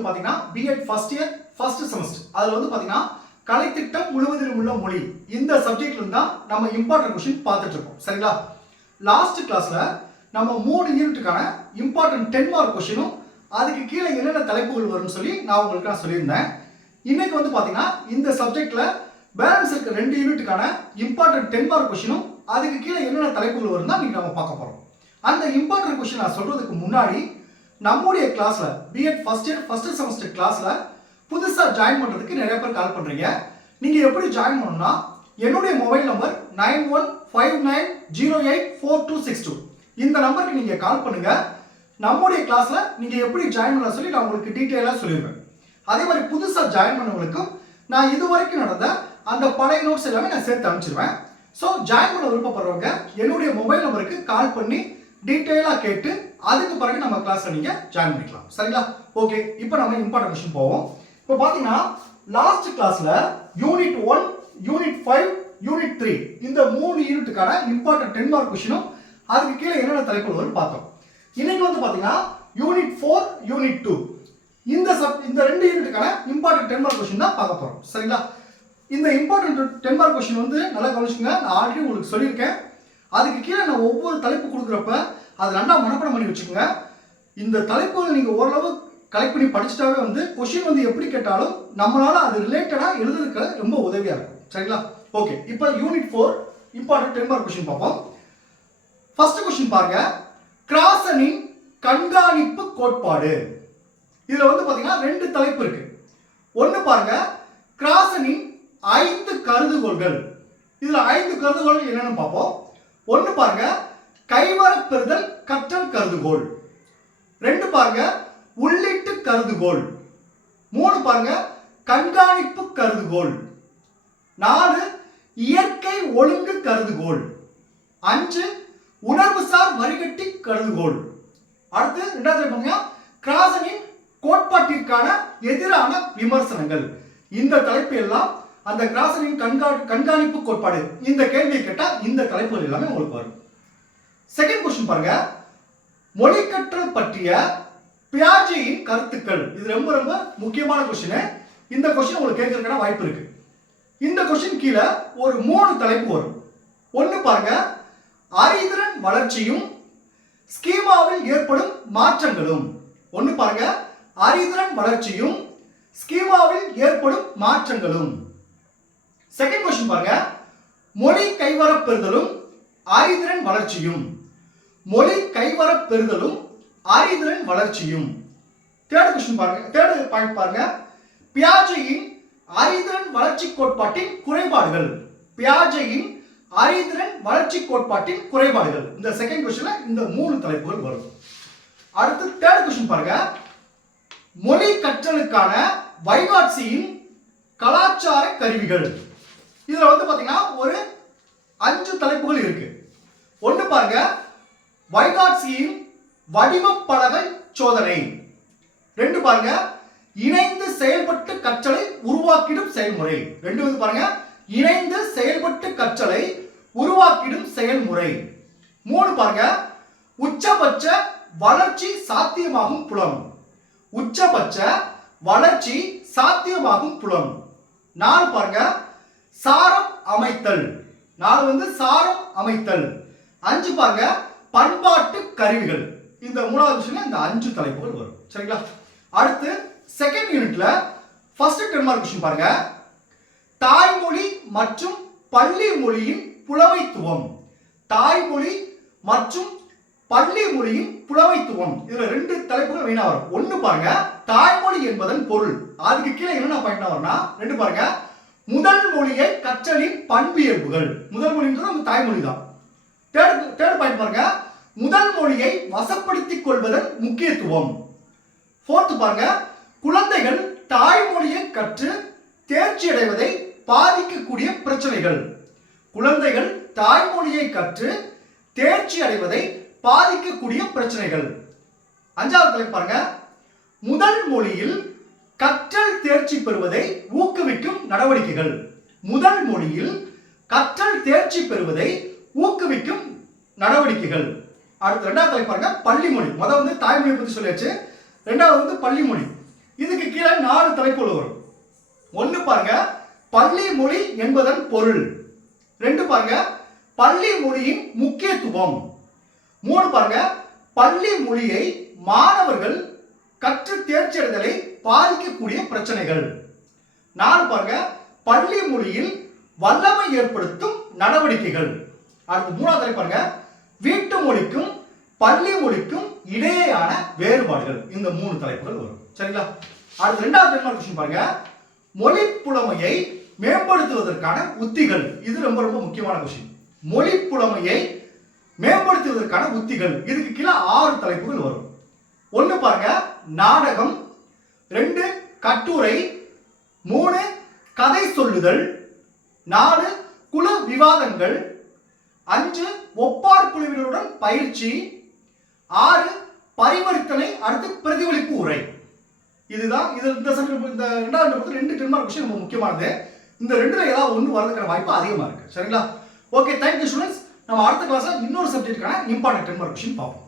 வந்து பாத்தீங்கன்னா BEd first year first semester அதுல வந்து பாத்தீங்கன்னா கலைத்திட்டம் முழுவதிலும் உள்ள மொழி இந்த சப்ஜெக்ட்ல இருந்தா நம்ம இம்பார்ட்டன்ட் क्वेश्चन பார்த்துட்டு இருக்கோம். சரிங்களா? லாஸ்ட் கிளாஸ்ல நம்ம 3 யூனிட்டுக்கான இம்பார்ட்டன்ட் 10 மார்க் क्वेश्चनும் அதுக்கு கீழே என்னென்ன தலைப்புகள் வரும்னு சொல்லி நான் உங்களுக்கு சொல்லியிருந்தேன். இன்னைக்கு வந்து பாத்தீங்கன்னா இந்த சப்ஜெக்ட்ல பேலன்ஸ் இருக்க 2 யூனிட்டுக்கான இம்பார்ட்டன்ட் 10 மார்க் क्वेश्चனும் அதுக்கு கீழே என்னென்ன தலைப்புகள் வரும் தான் நம்ம பார்க்க போறோம். அந்த இம்பார்ட்டன்ட் क्वेश्चन நான் சொல்றதுக்கு முன்னாடி நம்மளுடைய கிளாஸ்ல BEd first year first semester கிளாஸ்ல புதுசா ஜாயின் பண்றதுக்கு நிறைய பேர் கால் பண்றீங்க. நீங்க எப்படி ஜாயின் பண்ணனும்னா என்னுடைய மொபைல் நம்பர் 9159084262 இந்த நம்பருக்கு நீங்க கால் பண்ணுங்க. நம்மளுடைய கிளாஸ்ல நீங்க எப்படி ஜாயின் பண்ணலாம் சொல்லி நான் உங்களுக்கு டீடைலா சொல்லிடுவேன். அதே மாதிரி புதுசா ஜாயின் பண்ணவங்களுக்கும் நான் இதுவரைக்கும் நடந்த அந்த பழைய நோட்ஸ் எல்லாமே நான் சேர்த்து அனுப்பிச்சிடுவேன். ஸோ ஜாயின் பண்ண விருப்பப்படுறவங்க என்னுடைய மொபைல் நம்பருக்கு கால் பண்ணி டீடைலா கேட்டு அதுக்கு பிறகு நம்ம கிளாஸ்ல நீங்க ஜாயின் பண்ணிக்கலாம். சரிங்களா? ஓகே, இப்போ நம்ம இம்பார்ட்டன்ட் क्वेश्चन போவோம். இப்போ பாத்தீங்கன்னா லாஸ்ட் கிளாஸ்ல யூனிட் 1, யூனிட் 5, யூனிட் 3 இந்த 3 யூனிட்டுக்கான இம்பார்ட்டன்ட் 10 மார்க் क्वेश्चனும் அதுக்கு கீழே என்னென்ன தலைப்புகள் வரும் பார்த்தோம். இன்னைக்கு வந்து பாத்தீங்கன்னா யூனிட் 4, யூனிட் 2 இந்த 2 யூனிட்டுக்கான இம்பார்ட்டன்ட் 10 மார்க் क्वेश्चन தான் பார்க்க போறோம். சரிங்களா? இந்த இம்பார்ட்டன்ட் 10 மார்க் क्वेश्चन வந்து நல்லா கவனிச்சுங்க. நான் ஆல்ரெடி உங்களுக்கு சொல்லியிருக்கேன். அதுக்கு கீழே நான் ஒவ்வொரு தலைப்பு கொடுக்குறப்ப அதை நல்லா மனப்பாடம் பண்ணி வச்சுக்கோங்க. இந்த தலைப்புகள் நீங்க ஓரளவு கலெக்ட் பண்ணி படிச்சுட்டாவே வந்து क्वेश्चन வந்து எப்படி கேட்டாலும் நம்மளால அது ரிலேட்டடா எழுதுறதுக்கு ரொம்ப உதவியா இருக்கும். சரிங்களா? ஓகே, இப்போ யூனிட் 4 இம்பார்ட்டன்ட் 10 மார்க் क्वेश्चन பார்ப்போம். ஃபர்ஸ்ட் क्वेश्चन பாருங்க. கிராசனின் கண்காணிப்பு கோட்பாடு. இதுல வந்து பாத்தீங்கன்னா 2 தலைப்பு இருக்கு. ஒன்னு பாருங்க, கிராசனின் 5 கருதுகோள்கள். இதுல 5 கருதுகோள்கள் என்னன்னு பார்ப்போம். ஒன்னு பாருங்க, கைவரப்பெறுதல் கற்றல் கருதுகோள். 2 பாருங்க, உள்ளீட்டு கருதுகோள். 3 பாருங்க, கண்காணிப்பு கருதுகோள். 4 இயற்கை ஒழுங்கு கருதுகோள். 5 உணர்வுசார் வரிகட்டி கருதுகோள். அடுத்து 2வது பாருங்க, கிராசனின் கோட்பாட்டிற்கான எதிரான விமர்சனங்கள். இந்த தலைப்பு எல்லாம் அந்த கிராசனின் கண்காணிப்பு கோட்பாடு இந்த கேள்வியை கேட்டா இந்த தலைப்புகள் எல்லாமே உங்களுக்கு வரும். செகண்ட் क्वेश्चन பாருங்க, மொழி கற்றல் பற்றிய பியாஜேயின் கருத்துக்கள். இது ரொம்ப ரொம்ப முக்கியமான क्वेश्चन. இந்த क्वेश्चन உங்களுக்கு கேட்கறதுக்கான வாய்ப்பு இருக்கு. இந்த क्वेश्चन கீழே ஒரு 3 தலைப்பு வரும். ஒன்னு பாருங்க, அறிதிறன் வளர்ச்சியும் ஸ்கீமாவில் ஏற்படும் மாற்றங்களும். ஒன்னு பாருங்க, அறிதிறன் வளர்ச்சியும் ஸ்கீமாவில் ஏற்படும் மாற்றங்களும். செகண்ட் क्वेश्चन பாருங்க, மொழி கைவரப்பெறுதலும் அறிதிறன் வளர்ச்சியும். மொழி கைவரப்பெறுதலும் அறிதிறன் வளர்ச்சியும். தேர்ட் क्वेश्चन பாருங்க, தேர்ட் பாயிண்ட் பாருங்க, பியாஜேயின் அறிதிறன் வளர்ச்சி கோட்பாட்டின் குறைபாடுகள். பியாஜேயின் அறிதிறன் வளர்ச்சி கோட்பாட்டின் குறைபாடுகள். இந்த செகண்ட் क्वेश्चनல இந்த 3 தலைப்புகள் வரும். அடுத்து தேர்ட் क्वेश्चन பாருங்க, மொழி கற்றலுக்கான வைகாட்சியின் கலாச்சார கருவிகள். இதுல வந்து பாத்தீங்கன்னா ஒரு 5 தலைப்புகள் இருக்கு. ஒன்னு பாருங்க, வைகாட்சியின் வடிவப்பலகை சோதனை. 2 பாருங்க, இணைந்து செயல்பட்டு கற்றலை உருவாக்கிடும் செயல்முறை. 2 வந்து பாருங்க, இணைந்து செயல்பட்டு கற்றலை உருவாக்கிடும் செயல்முறை. 3 பாருங்க, உச்சபட்ச வளர்ச்சி சாத்தியமாகும் புலம். உச்சபட்ச வளர்ச்சி சாத்தியமாகும் புலம். 4 பாருங்க, சாரம் அமைத்தல். 4 வந்து சாரம் அமைத்தல். 5 பாருங்க, பண்பாட்டு கருவிகள். இந்த 3வது क्वेश्चनல இந்த 5 தலைப்புகள் வரும். சரிங்களா? அடுத்து செகண்ட் யூனிட்ல ஃபர்ஸ்ட் 10 மார்க் क्वेश्चन பாருங்க, தாய்மொழி மற்றும் பள்ளி மொழியின் புலமைத்துவம். தாய்மொழி மற்றும் பள்ளி மொழியின் புலமைத்துவம். இதுல 2 தலைப்புகள் மெயினா வரும். ஒன்னு பாருங்க, தாய்மொழி என்பதன் பொருள். அதுக்கு கீழே என்ன பாயிண்ட் வரும்னா 2 பாருங்க, முதல் மொழியை கற்றலின் பண்பியல்புகள். முதல் மொழின்றது நம்ம தாய்மொழி தான். தேர்ட் பாயிண்ட் பாருங்க, முதல் மொழியை வசப்படுத்திக் கொள்வதன் முக்கியத்துவம். ஃபோர்த் பாருங்க, குழந்தைகள் தாய்மொழியை கற்று தேர்ச்சி அடைவதை பாதிக்கக்கூடிய பிரச்சனைகள். குழந்தைகள் தாய்மொழியை கற்று தேர்ச்சி அடைவதை பாதிக்கக்கூடிய பிரச்சனைகள். 5வது தலைப்பு பாருங்க, முதல் மொழியில் கற்றல் தேர்ச்சி பெறுவதை ஊக்குவிக்கும் நடவடிக்கைகள். முதல் மொழியில் கற்றல் தேர்ச்சி பெறுவதை ஊக்குவிக்கும் நடவடிக்கைகள். அடுத்து 2வது தலைப்பு பாருங்க, பள்ளி மொழி. முதல் வந்து தாய்மொழி பத்தி சொல்லியாச்சு. 2வது வந்து பள்ளி மொழி. இதுக்கு கீழே 4 தலைப்புகள் வரும். 1 பாருங்க, பள்ளி மொழி என்பதன் பொருள். 2 பாருங்க, பள்ளி மொழியின் முக்கியத்துவம். 3 பாருங்க, பள்ளி மொழியை மாணவர்கள் கற்று தேர்ச்சி அடைதலை பாதிக்கக்கூடிய பிரச்சனைகள். 4 பாருங்க, பள்ளி மொழியில் வல்லமை ஏற்படுத்தும் நடவடிக்கைகள். அடுத்து 3வது தலைப்பு பாருங்க, வீட்டு மொழிக்கும் பள்ளி மொழிக்கும் இடையேயான வேறுபாடுகள். இந்த 3 தலைப்புகள் வரும். சரிங்களா? அடுத்து 2வது கொஸ்டின் பாருங்க, மொழி புலமையை மேம்படுத்துவதற்கான உத்திகள். இது ரொம்ப ரொம்ப முக்கியமான கொஸ்டின். மொழி புலமையை மேம்படுத்துவதற்கான உத்திகள். இதுக்கு கீழே 6 தலைப்புகள் வரும். 1 பாருங்க, நாடகம். 2 கட்டுரை. 3 கதை சொல்லுதல். 4 குழு விவாதங்கள். 5 ஒப்பார் குழுவினருடன் பயிற்சி. 6 பரிவர்த்தனை. அடுத்து பிரதிபலிப்பு உரை. இதுதான் இந்த 2வது 2 10 மார்க் கொஸ்டின் ரொம்ப முக்கியமானது. இந்த 2ல ஏதாவது ஒன்று வரதுக்கான வாய்ப்பு அதிகமாக இருக்கு. சரிங்களா? Okay, thank you students. நம்ம அடுத்த கிளாஸ்ல இன்னொரு சப்ஜெக்ட்டுக்கான இம்பார்ட்டன்ட் 10 மார்க் கொஸ்டின் பார்ப்போம்.